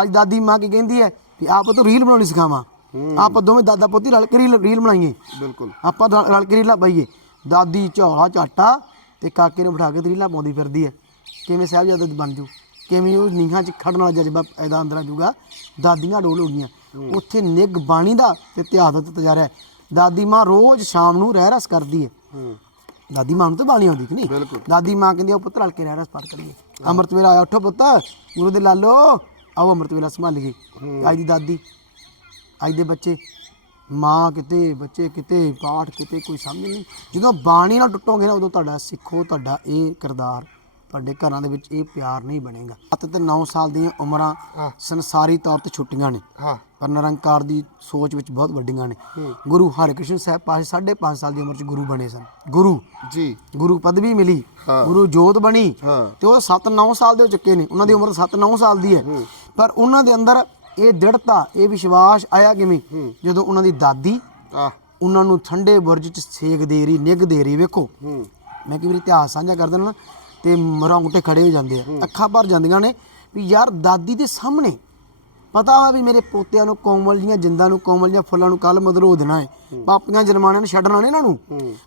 ਅੱਜ ਦਾਦੀ ਮਾਂ ਕੀ ਕਹਿੰਦੀ ਹੈ ਵੀ ਆਪ ਤੋਂ ਰੀਲ ਬਣਾਉਣੀ ਸਿਖਾਵਾਂ। ਆਪਾਂ ਦੋਵੇਂ ਦਾਦਾ ਪੋਤੀ ਰਲ ਕੇ ਰੀਲ ਰੀਲ ਬਣਾਈਏ। ਬਿਲਕੁਲ। ਆਪਾਂ ਰਲ ਰਲ ਕੇ ਰੀਲਾਂ ਪਾਈਏ। ਦਾਦੀ ਝੋਲਾ ਝਾਟਾ ਤੇ ਕਾਕੇ ਨੂੰ ਬਿਠਾ ਕੇ ਤੇ ਰੀਲਾਂ ਪਾਉਂਦੀ ਫਿਰਦੀ ਹੈ। ਕਿਵੇਂ ਸਾਹਿਬਜ਼ਾਦਾ ਬਣ ਜੂ? ਕਿਵੇਂ ਉਹ ਨੀਹਾਂ 'ਚ ਖੜਨ ਵਾਲਾ ਜਜ਼ਬਾ ਐਦਾ ਅੰਦਰ ਆ ਜਾਊਗਾ ਦਾਦੀਆਂ ਡੋਲ ਹੋ ਗਈਆਂ। ਉੱਥੇ ਨਿੱਘ ਬਾਣੀ ਦਾ ਤੇ ਇਤਿਹਾਸ ਦਾ ਤਜਾਰਾ ਹੈ। ਦਾਦੀ ਮਾਂ ਰੋਜ਼ ਸ਼ਾਮ ਨੂੰ ਰਹਿ ਰਸ ਕਰਦੀ ਹੈ। ਹੂੰ। ਦਾਦੀ ਮਾਂ ਨੂੰ ਤਾਂ ਬਾਣੀ ਆਉਂਦੀ ਕਿ ਨਹੀਂ? ਬਿਲਕੁਲ। ਦਾਦੀ ਮਾਂ ਕਹਿੰਦੀ ਆ ਪੁੱਤ ਰਲ ਕੇ ਰਹਿ ਰਸ ਪਾਠ ਕਰੀਏ। ਅੰਮ੍ਰਿਤ ਵੇਲਾ ਆਇਆ ਉੱਠੋ ਪੁੱਤ। ਗੁਰੂ ਦੇ ਲਾਲੋ। ਆਓ ਅੰਮ੍ਰਿਤ ਵੇਲਾ ਸੰਭਾਲੀਏ ਅੱਜ ਦੀ ਦਾਦੀ ਅੱਜ ਦੇ ਬੱਚੇ ਮਾਂ ਕਿਤੇ ਬੱਚੇ ਕਿਤੇ ਪਾਠ ਕਿਤੇ ਕੋਈ ਸਮਝ ਨਹੀਂ। ਜਦੋਂ ਬਾਣੀ ਨਾਲ ਟੁੱਟੋਗੇ ਨਾ ਉਦੋਂ ਤੁਹਾਡਾ ਸਿੱਖੋ ਤੁਹਾਡਾ ਇਹ ਕਿਰਦਾਰ ਤੁਹਾਡੇ ਘਰਾਂ ਦੇ ਵਿੱਚ ਇਹ ਪਿਆਰ ਨਹੀਂ ਬਣੇਗਾ। 7 ਤੇ 9 ਸਾਲ ਦੀਆਂ ਉਮਰਾਂ। ਸੰਸਾਰੀ ਤੌਰ ਤੇ ਛੁੱਟੀਆਂ ਨੇ। ਹਾਂ। ਪਰ ਨਿਰੰਕਾਰ ਦੀ ਸੋਚ ਵਿੱਚ ਬਹੁਤ ਵੱਡੀਆਂ ਨੇ। ਗੁਰੂ ਹਰਿਕ੍ਰਿਸ਼ਨ ਸਾਹਿਬ ਪਾਸੇ 5.5 ਸਾਲ ਦੀ ਉਮਰ 'ਚ ਗੁਰੂ ਬਣੇ ਸਨ। ਗੁਰੂ। ਜੀ। ਗੁਰੂ ਪਦਵੀ ਮਿਲੀ। ਗੁਰੂ ਜੋਤ ਬਣੀ। ਤੇ ਉਹ 7-9 ਸਾਲ ਦੇ ਹੋ ਚੁੱਕੇ ਨੇ। ਉਹਨਾਂ ਦੀ ਉਮਰ 7-9 ਸਾਲ ਦੀ ਹੈ। ਪਰ ਉਹਨਾਂ ਦੇ ਅੰਦਰ ਇਹ ਦ੍ਰਿੜਤਾ ਇਹ ਵਿਸ਼ਵਾਸ ਆਇਆ ਕਿਵੇਂ? ਜਦੋਂ ਉਹਨਾਂ ਦੀ ਦਾਦੀ ਆ ਉਹਨਾਂ ਨੂੰ ਠੰਡੇ ਬੁਰਜ 'ਚ ਸੇਕ ਦੇ ਰਹੀ ਨਿੱਘ ਦੇ ਰਹੀ ਵੇਖੋ। ਹੂੰ। ਮੈਂ ਵਾਰੀ ਇਤਿਹਾਸ ਸਾਂਝਾ ਕਰਦਾ ਨਾ ਤੇ ਰੌਂਗਟੇ ਖੜੇ ਹੋ ਜਾਂਦੇ ਆ। ਅੱਖਾਂ ਭਰ ਜਾਂਦੀਆਂ ਨੇ ਵੀ ਯਾਰ ਦਾਦੀ ਦੇ ਸਾਹਮਣੇ ਪਤਾ ਵਾ ਵੀ ਮੇਰੇ ਪੋਤਿਆਂ ਨੂੰ ਕੋਮਲ ਜੀਆਂ ਜਿੰਦਾਂ ਨੂੰ ਕੋਮਲ ਜੀਆਂ ਫੁੱਲਾਂ ਨੂੰ ਕੱਲ ਮਧਰੋ ਦੇਣਾ ਹੈ। ਪਾਪੀਆਂ ਜਰਮਾਨਿਆਂ ਨੂੰ ਛੱਡਣਾ ਨਹੀਂ ਇਹਨਾਂ ਨੂੰ।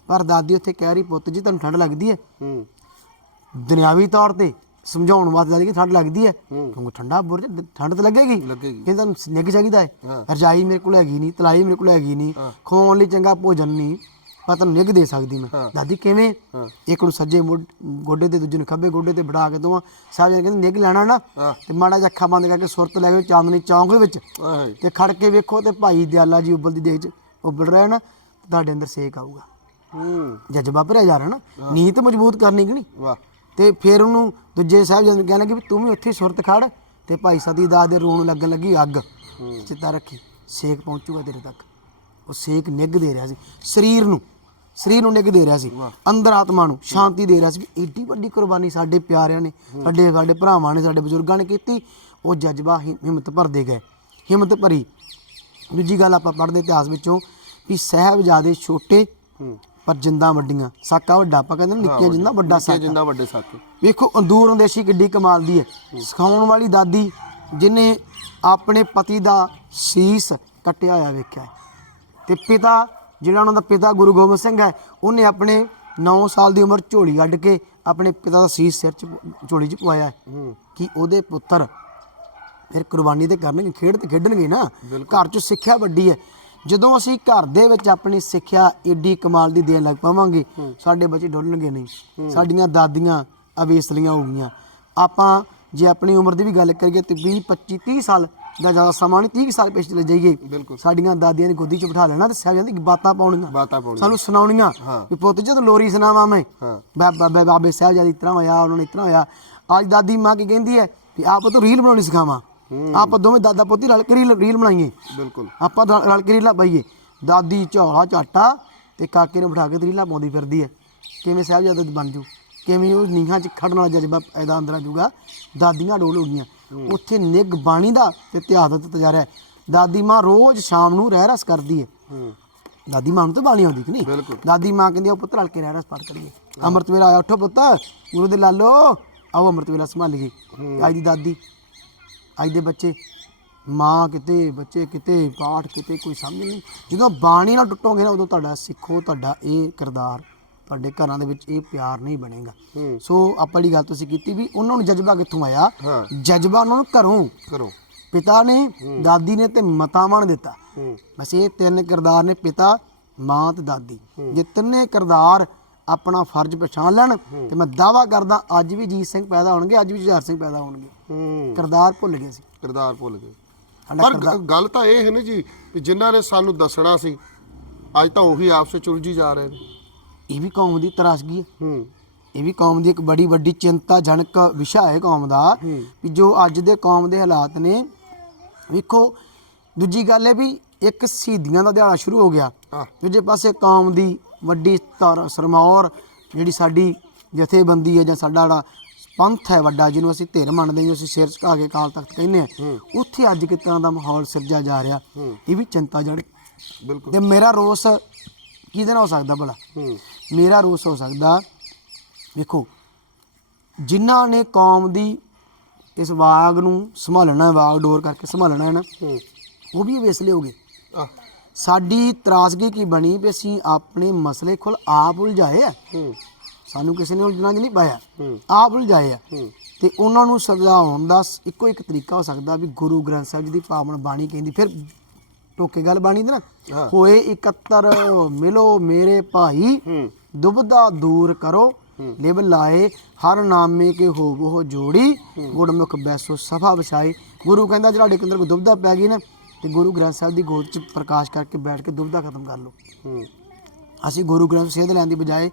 ਪਰ ਦਾਦੀ ਉੱਥੇ ਕਹਿ ਰਹੀ ਪੁੱਤ ਜੀ ਤੁਹਾਨੂੰ ਠੰਡ ਲੱਗਦੀ ਹੂੰ। ਦੁਨਿਆਵੀ ਤੌਰ ਤੇ ਸਮਝਾਉਣ ਵਾਸਤੇ ਦਾਦੀ ਕਿ ਠੰਡ ਲੱਗਦੀ ਹੈ। ਕਿਉਂਕਿ ਠੰਡਾ ਬੁਰਜ ਠੰਡ ਤਾਂ ਲੱਗੇਗੀ। ਕਹਿੰਦਾ ਨਿੱਘ ਚਾਹੀਦਾ ਹੈ। ਰਜਾਈ ਮੇਰੇ ਕੋਲ ਹੈਗੀ ਨਹੀਂ ਤਲਾਈ ਮੇਰੇ ਕੋਲ ਹੈਗੀ ਨਹੀਂ ਖਾਣ ਲਈ ਚੰਗਾ ਭੋਜਨ ਨਹੀਂ ਪਰ ਤੁਹਾਨੂੰ ਨਿੱਘ ਦੇ ਸਕਦੀ ਮੈਂ। ਦਾਦੀ ਕਿਵੇਂ? ਇੱਕ ਨੂੰ ਸੱਜੇ ਗੋਡੇ ਤੇ ਦੂਜੇ ਨੂੰ ਖੱਬੇ ਗੋਡੇ ਤੇ ਬਿਠਾ ਕੇ ਦੋਵਾਂ ਸਾਹਿਬ ਜੀ ਕਹਿੰਦੇ ਨਿੱਘ ਲੈਣਾ ਨਾ। ਤੇ ਮਾੜਾ ਜਿਹਾ ਅੱਖਾਂ ਬੰਦ ਕਰਕੇ ਸੁਰਤ ਲੈ ਕੇ ਚਾਂਦਨੀ ਚੌਂਕ ਦੇ ਵਿੱਚ। ਤੇ ਖੜ ਕੇ ਵੇਖੋ ਤੇ ਭਾਈ ਦਿਆਲਾ ਜੀ ਉਬਲਦੀ ਦੇਖ ਚ ਉਬਲ ਰਿਹਾ ਨਾ ਤੁਹਾਡੇ ਅੰਦਰ ਸੇਕ ਆਊਗਾ। ਹੂੰ। ਜਜ਼ਬਾ ਭਰਿਆ ਜਾ ਰਿਹਾ ਨਾ। ਨੀਤ ਮਜ਼ਬੂਤ ਕਰਨੀ ਕਿ ਨਹੀਂ? ਵਾਹ। ਤੇ ਫਿਰ ਉਹਨੂੰ ਦੂਜੇ ਸਾਹਿਬ ਜੀ ਨੂੰ ਕਹਿਣ ਲੱਗੇ ਵੀ ਤੂੰ ਵੀ ਉੱਥੇ ਸੁਰਤ ਖੜ ਤੇ ਭਾਈ ਸਤੀ ਦਾਸ ਦੇ ਰੋਣ ਲੱਗਣ ਲੱਗੀ ਅੱਗ। ਚਿੱਤਾ ਰੱਖੀ। ਸੇਕ ਪਹੁੰਚੂਗਾ ਤੇਰੇ ਤੱਕ। ਉਹ ਸੇਕ ਨਿੱਘ ਦੇ ਰਿਹਾ ਸੀ। ਸਰੀਰ ਨੂੰ ਸਰੀਰ ਨੂੰ ਨਿੱਘ ਦੇ ਰਿਹਾ ਸੀ। ਅੰਦਰ ਆਤਮਾ ਨੂੰ ਸ਼ਾਂਤੀ ਦੇ ਰਿਹਾ ਸੀ ਵੀ ਏਡੀ ਵੱਡੀ ਕੁਰਬਾਨੀ ਸਾਡੇ ਪਿਆਰਿਆਂ ਨੇ ਸਾਡੇ ਸਾਡੇ ਭਰਾਵਾਂ ਨੇ ਸਾਡੇ ਬਜ਼ੁਰਗਾਂ ਨੇ ਕੀਤੀ। ਉਹ ਜਜ਼ਬਾ ਹਿੰਮਤ ਭਰਦੇ ਗਏ। ਹਿੰਮਤ ਭਰੀ। ਦੂਜੀ ਗੱਲ ਆਪਾਂ ਪੜ੍ਹਦੇ ਇਤਿਹਾਸ ਵਿੱਚੋਂ ਵੀ ਸਾਹਿਬਜ਼ਾਦੇ ਛੋਟੇ ਪਰ ਜਿੰਦਾਂ ਵੱਡੀਆਂ। ਸਾਕਾ ਵੱਡਾ ਆਪਾਂ ਕਹਿੰਦੇ ਨਿੱਕੀਆਂ ਜਿੰਦਾਂ ਵੱਡਾ ਸਾਕਾ। ਜਿੰਨਾ ਵੱਡੇ ਸਾਕੇ। ਵੇਖੋ ਅੰਦੂਰ ਅੰਦੇਸ਼ੀ ਕਿੱਡੀ ਕਮਾਲ ਦੀ ਹੈ। ਸਿਖਾਉਣ ਵਾਲੀ ਦਾਦੀ ਜਿਨੇ ਆਪਣੇ ਪਤੀ ਦਾ ਸੀਸ ਕੱਟਿਆ ਹੋਇਆ ਵੇਖਿਆ। ਤੇ ਪਿਤਾ ਜਿਹੜਾ ਉਹਨਾਂ ਦਾ ਪਿਤਾ ਗੁਰੂ ਗੋਬਿੰਦ ਸਿੰਘ ਹੈ ਉਹਨੇ ਆਪਣੇ 9 ਸਾਲ ਦੀ ਉਮਰ ਝੋਲੀ ਕੱਢ ਕੇ ਆਪਣੇ ਪਿਤਾ ਦਾ ਸੀਸ ਸਿਰ 'ਚ ਝੋਲੀ 'ਚ ਪਵਾਇਆ ਕਿ ਉਹਦੇ ਪੁੱਤਰ ਫਿਰ ਕੁਰਬਾਨੀ ਤੇ ਕਰਨਗੇ ਖੇਡ ਤੇ ਖੇਡਣਗੇ ਨਾ। ਘਰ 'ਚ ਸਿੱਖਿਆ ਵੱਡੀ ਹੈ। ਜਦੋਂ ਅਸੀਂ ਘਰ ਦੇ ਵਿੱਚ ਆਪਣੀ ਸਿੱਖਿਆ ਏਡੀ ਕਮਾਲ ਦੀ ਦੇਣ ਲੱਗ ਪਾਵਾਂਗੇ ਸਾਡੇ ਬੱਚੇ ਡੁੱਲਣਗੇ ਨਹੀਂ। ਸਾਡੀਆਂ ਦਾਦੀਆਂ ਅਵੇਸਲੀਆਂ ਹੋ ਗਈਆਂ। ਆਪਾਂ ਜੇ ਆਪਣੀ ਉਮਰ ਦੀ ਵੀ ਗੱਲ ਕਰੀਏ ਤੇ 20 25 30 ਸਾਲ ਦਾ ਜ਼ਿਆਦਾ ਸਮਾਂ ਨਹੀਂ 30 ਸਾਲ ਪਿੱਛੇ ਚਲੇ ਜਾਈਏ। ਸਾਡੀਆਂ ਦਾਦੀਆਂ ਦੀ ਗੋਦੀ 'ਚ ਬਿਠਾ ਲੈਣਾ ਤੇ ਸਾਹਿਬਾਂ ਦੀ ਬਾਤਾਂ ਪਾਉਣੀਆਂ। ਬਾਤਾਂ ਪਾਉਣੀ ਸਾਨੂੰ ਸੁਣਾਉਣੀਆਂ। ਵੀ ਪੁੱਤ ਜਦੋਂ ਲੋਰੀ ਸੁਣਾਵਾਂ ਮੈਂ। ਬਾਬਾ ਬਾਬਾ ਸਾਹਿਬ ਜੀ ਇਤਨਾ ਹੋਇਆ ਉਹਨਾਂ ਨੇ ਇਤਨਾ ਹੋਇਆ। ਅੱਜ ਦਾਦੀ ਮਾਂ ਕੀ ਕਹਿੰਦੀ ਹੈ ਵੀ ਆਪ ਤੋਂ ਰੀਲ ਬਣਾਉਣੀ ਸਿਖਾਵਾਂ। ਆਪਾਂ ਦੋਵੇਂ ਦਾਦਾ ਪੋਤੀ ਰਲ ਕੇ ਰੀਲ ਰੀਲ ਬਣਾਈਏ। ਬਿਲਕੁਲ। ਆਪਾਂ ਰਲ ਰਲ ਕੇ ਰੀਲਾਂ ਪਾਈਏ। ਦਾਦੀ ਝੋਲਾ ਝਾਟਾ ਤੇ ਕਾਕੇ ਨੂੰ ਬਿਠਾ ਕੇ ਤੇ ਰੀਲਾਂ ਪਾਉਂਦੀ ਫਿਰਦੀ ਹੈ। ਕਿਵੇਂ ਸਾਹਿਬਜ਼ਾਦਾ ਬਣ ਜੂ? ਕਿਵੇਂ ਉਹ ਨੀਹਾਂ 'ਚ ਖੜਨ ਵਾਲਾ ਜਜ਼ਬਾ ਐਦਾ ਅੰਦਰ ਆ ਦਾਦੀਆਂ ਡੋਲ ਹੋ। ਗਈਆਂ ਉੱਥੇ ਨਿੱਘ ਬਾਣੀ ਦਾ ਤੇ ਇਤਿਹਾਸ ਦਾ ਤਜਾਰਾ ਹੈ। ਦਾਦੀ ਮਾਂ ਰੋਜ਼ ਸ਼ਾਮ ਨੂੰ ਰਹਿ ਰਸ ਕਰਦੀ ਹੈ। ਦਾਦੀ ਮਾਂ ਨੂੰ ਤਾਂ ਬਾਣੀ ਆਉਂਦੀ ਕਿ ਨਹੀਂ? ਦਾਦੀ ਮਾਂ ਕਹਿੰਦੀ ਆ ਪੁੱਤ ਰਲ ਕੇ ਰਹਿ ਰਸ ਪਾਠ ਕਰੀਏ। ਅੰਮ੍ਰਿਤ ਵੇਲਾ ਆਇਆ ਉੱਠੋ ਪੁੱਤ ਗੁਰੂ ਦੇ ਲਾਲੋ ਆਓ ਅੰਮ੍ਰਿਤ ਵੇਲਾ ਸੰਭਾਲੀਏ। ਅੱਜ ਦੀ ਦਾਦੀ। ਅੱਜ ਦੇ ਬੱਚੇ ਮਾਂ ਕਿਤੇ ਬੱਚੇ ਕਿਤੇ ਪਾਠ ਕਿਤੇ ਕੋਈ ਸਮਝ ਨਹੀਂ। ਜਦੋਂ ਬਾਣੀ ਨਾਲ ਟੁੱਟੋਗੇ ਨਾ ਉਦੋਂ ਤੁਹਾਡਾ ਸਿੱਖੋ ਤੁਹਾਡਾ ਇਹ ਕਿਰਦਾਰ ਤੁਹਾਡੇ ਘਰਾਂ ਦੇ ਵਿੱਚ ਇਹ ਪਿਆਰ ਨਹੀਂ ਬਣੇਗਾ। ਸੋ ਆਪਾਂ ਜਿਹੜੀ ਗੱਲ ਤੁਸੀਂ ਕੀਤੀ ਵੀ ਉਹਨਾਂ ਨੂੰ ਜਜ਼ਬਾ ਕਿੱਥੋਂ ਆਇਆ? ਜਜ਼ਬਾ ਉਹਨਾਂ ਨੂੰ ਘਰੋਂ। ਕਰੋ ਪਿਤਾ ਨੇ ਦਾਦੀ ਨੇ ਤੇ ਮਤਾਵਾਂ ਦਿੱਤਾ। ਹੂੰ। ਬਸ ਇਹ ਤਿੰਨ ਕਿਰਦਾਰ ਨੇ ਪਿਤਾ ਮਾਂ ਤੇ ਦਾਦੀ। ਜੇ ਤਿੰਨੇ ਕਿਰਦਾਰ ਆਪਣਾ ਫਰਜ਼ ਪਛਾਣ ਲੈਣ ਤੇ ਮੈਂ ਦਾਵਾ ਕਰਦਾ ਅੱਜ ਵੀ ਜੀਤ ਸਿੰਘ ਪੈਦਾ ਹੋਣਗੇ ਅੱਜ ਵੀ ਜੁਝਾਰ ਸਿੰਘ ਪੈਦਾ ਹੋਣਗੇ। ਕਿਰਦਾਰ ਭੁੱਲ ਗਏ ਸੀ। ਕਿਰਦਾਰ ਭੁੱਲ ਗਏ। ਪਰ ਗੱਲ ਤਾਂ ਇਹ ਹੈ ਨਾ ਜੀ ਕਿ ਜਿਨ੍ਹਾਂ ਨੇ ਸਾਨੂੰ ਦੱਸਣਾ ਸੀ ਅੱਜ ਤਾਂ ਉਹੀ ਆਪਸ ਉਲਝੀ ਜਾ ਰਹੇ ਨੇ। ਇਹ ਵੀ ਕੌਮ ਦੀ ਤਰਾਸਗੀ ਹੈ। ਹੂੰ। ਇਹ ਵੀ ਕੌਮ ਦੀ ਇੱਕ ਬੜੀ ਵੱਡੀ ਚਿੰਤਾਜਨਕ ਵਿਸ਼ਾ ਹੈ ਕੌਮ ਦਾ। ਵੀ ਜੋ ਅੱਜ ਦੇ ਕੌਮ ਦੇ ਹਾਲਾਤ ਨੇ। ਵੇਖੋ ਦੂਜੀ ਗੱਲ ਹੈ ਵੀ ਇੱਕ ਸ਼ਹੀਦੀਆਂ ਦਾ ਦਿਹਾੜਾ ਸ਼ੁਰੂ ਹੋ ਗਿਆ। ਦੂਜੇ ਪਾਸੇ ਕੌਮ ਦੀ ਵੱਡੀ ਤਰ ਸਰਮੌਰ ਜਿਹੜੀ ਸਾਡੀ ਜਥੇਬੰਦੀ ਹੈ ਜਾਂ ਸਾਡਾ ਜਿਹੜਾ ਪੰਥ ਹੈ ਵੱਡਾ ਜਿਹਨੂੰ ਅਸੀਂ ਧਿਰ ਮੰਨਦੇ ਹਾਂ ਅਸੀਂ ਸਿਰ ਝੁਕਾ ਕੇ ਕਾਲ ਤਖਤ ਕਹਿੰਦੇ ਆ ਉੱਥੇ ਅੱਜ ਕਿਸ ਤਰ੍ਹਾਂ ਦਾ ਮਾਹੌਲ ਸਿਰਜਿਆ ਜਾ ਰਿਹਾ ਹੂੰ। ਇਹ ਵੀ ਚਿੰਤਾਜਨਕ ਬਿਲਕੁਲ। ਤੇ ਮੇਰਾ ਰੋਸ ਕਿਹਦੇ ਨਾਲ ਹੋ ਸਕਦਾ ਭਲਾ? ਹੂੰ। ਮੇਰਾ ਰੋਸ ਹੋ ਸਕਦਾ ਵੇਖੋ ਜਿਨ੍ਹਾਂ ਨੇ ਕੌਮ ਦੀ ਇਸ ਬਾਗ ਨੂੰ ਸੰਭਾਲਣਾ ਹੈ ਬਾਗ ਡੋਰ ਕਰਕੇ ਸੰਭਾਲਣਾ ਹੈ ਨਾ ਹੂੰ। ਉਹ ਵੀ ਵੇਸਲੇ ਹੋਗੇ ਆ ਸਾਡੀ ਤਰਾਸਗੀ ਕੀ ਬਣੀ ਵੀ ਅਸੀਂ ਆਪਣੇ ਮਸਲੇ ਖੁਦ ਆਪ ਉਲਝਾਏ ਆ। ਹੂੰ। ਸਾਨੂੰ ਕਿਸੇ ਨੇ ਉਲਝਣਾ ਨਹੀਂ ਪਾਇਆ। ਹੂੰ। ਆਪ ਉਲਝਾਏ ਆ। ਹੂੰ। ਤੇ ਉਹਨਾਂ ਨੂੰ ਸਮਝਾਉਣ ਦਾ ਇੱਕੋ ਇੱਕ ਤਰੀਕਾ ਹੋ ਸਕਦਾ ਵੀ ਗੁਰੂ ਗ੍ਰੰਥ ਸਾਹਿਬ ਜੀ ਦੀ ਪਾਵਨ ਬਾਣੀ ਕਹਿੰਦੀ ਫਿਰ ਟੋਕੇ ਗੱਲ ਬਾਣੀ ਦੀ ਨਾ। ਹਾਂ। ਹੋਏ ਇਕੱਤਰ ਮਿਲੋ ਮੇਰੇ ਭਾਈ ਹੂੰ। ਦੁਬਦਾ ਦੂਰ ਕਰੋ। ਲਿਵ ਲਾਏ ਹਰ ਨਾਮੇ ਕੇ ਹੋਵੋ ਜੋੜੀ। ਗੁਰਮੁਖ ਬੈਸੋ ਸਭਾ ਵਿਛਾਈ ਗੁਰੂ ਕਹਿੰਦਾ ਜਿਹੜਾ ਅੰਦਰ ਕੋਈ ਦੁਬਦਾ ਪੈ ਗਈ ਨਾ ਤੇ ਗੁਰੂ ਗ੍ਰੰਥ ਸਾਹਿਬ ਦੀ ਗੋਦ ਚ ਪ੍ਰਕਾਸ਼ ਕਰਕੇ ਬੈਠ ਕੇ ਦੁਬਦਾ ਖਤਮ ਕਰ ਲਓ। ਹੂੰ। ਅਸੀਂ ਗੁਰੂ ਗ੍ਰੰਥ ਸਾਹਿਬ ਲੈਣ ਦੀ ਬਜਾਏ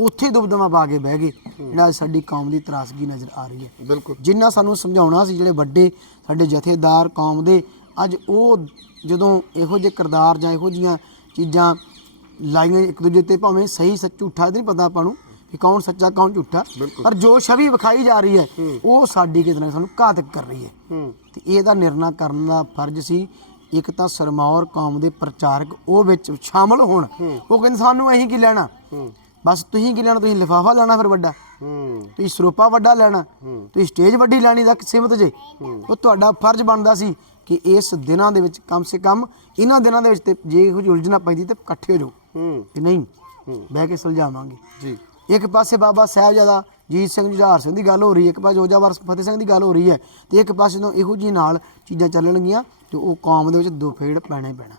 ਉੱਥੇ ਦੁਬਦਮਾ ਪਾ ਕੇ ਬਹਿ ਗਏ ਜਿਹੜਾ ਸਾਡੀ ਕੌਮ ਦੀ ਤਰਾਸਗੀ ਨਜ਼ਰ ਆ ਰਹੀ ਹੈ। ਬਿਲਕੁਲ। ਜਿੰਨਾ ਸਾਨੂੰ ਸਮਝਾਉਣਾ ਸੀ ਜਿਹੜੇ ਵੱਡੇ ਸਾਡੇ ਜਥੇਦਾਰ ਕੌਮ ਦੇ ਅੱਜ ਉਹ ਜਦੋਂ ਇਹੋ ਜਿਹੇ ਕਿਰਦਾਰ ਜਾਂ ਇਹੋ ਜੀਆਂ ਚੀਜ਼ਾਂ ਲਾਈਆਂ ਇੱਕ ਦੂਜੇ ਤੇ ਭਾਵੇਂ ਸਹੀ ਸੱਚ ਝੂਠਾ ਨਹੀਂ ਪਤਾ ਆਪਾਂ ਨੂੰ ਕਿ ਕੌਣ ਸੱਚਾ ਕੌਣ ਝੂਠਾ। ਪਰ ਜੋ ਛਵੀ ਵਿਖਾਈ ਜਾ ਰਹੀ ਹੈ ਉਹ ਸਾਡੀ ਕਿਤੇ ਨਾ ਸਾਨੂੰ ਘਾਤਕ ਕਰ ਰਹੀ ਹੈ। ਤੇ ਇਹਦਾ ਨਿਰਣਾ ਕਰਨ ਦਾ ਫਰਜ਼ ਸੀ ਇੱਕ ਤਾਂ ਸਰਮੌਰ ਕੌਮ ਦੇ ਪ੍ਰਚਾਰਕ ਉਹ ਵਿੱਚ ਸ਼ਾਮਲ ਹੋਣ। ਉਹ ਕਹਿੰਦੇ ਸਾਨੂੰ ਅਸੀਂ ਕੀ ਲੈਣਾ? ਬਸ ਤੁਸੀਂ ਕੀ ਲੈਣਾ? ਤੁਸੀਂ ਲਿਫਾਫਾ ਲੈਣਾ ਫਿਰ ਵੱਡਾ। ਤੁਸੀਂ ਸਰੋਪਾ ਵੱਡਾ ਲੈਣਾ। ਤੁਸੀਂ ਸਟੇਜ ਵੱਡੀ ਲੈਣੀ ਤੱਕ ਸੀਮਤ ਜੇ। ਉਹ ਤੁਹਾਡਾ ਫਰਜ਼ ਬਣਦਾ ਸੀ ਕਿ ਇਸ ਦਿਨਾਂ ਦੇ ਵਿੱਚ ਕਮ ਸੇ ਕਮ ਇਹਨਾਂ ਦਿਨਾਂ ਦੇ ਵਿੱਚ ਤੇ ਜੇ ਜਿਹੀ ਉਲਝਣਾ ਪੈਂਦੀ ਤੇ ਇਕੱਠੇ ਹੋ ਜਾਓ। ਕਿ ਨਹੀਂ? ਬਹਿ ਕੇ ਸੁਲਝਾਵਾਂਗੇ। ਜੀ। ਇੱਕ ਪਾਸੇ ਬਾਬਾ ਸਾਹਿਬਜ਼ਾਦਾ ਜੀਤ ਸਿੰਘ ਜੁਝਾਰ ਸਿੰਘ ਦੀ ਗੱਲ ਹੋ ਰਹੀ ਹੈ, ਇੱਕ ਪਾਸੇ ਜੋਜਾਵਰ ਫਤਿਹ ਸਿੰਘ ਦੀ ਗੱਲ ਹੋ ਰਹੀ ਹੈ ਤੇ ਇੱਕ ਪਾਸੇ ਤੋਂ ਇਹੋ ਜਿਹੀ ਨਾਲ ਚੀਜ਼ਾਂ ਚੱਲਣਗੀਆਂ ਤੇ ਉਹ ਕੌਮ ਦੇ ਵਿੱਚ ਦੋ ਫੇੜ ਪੈਣਾ ਹੀ ਪੈਣਾ।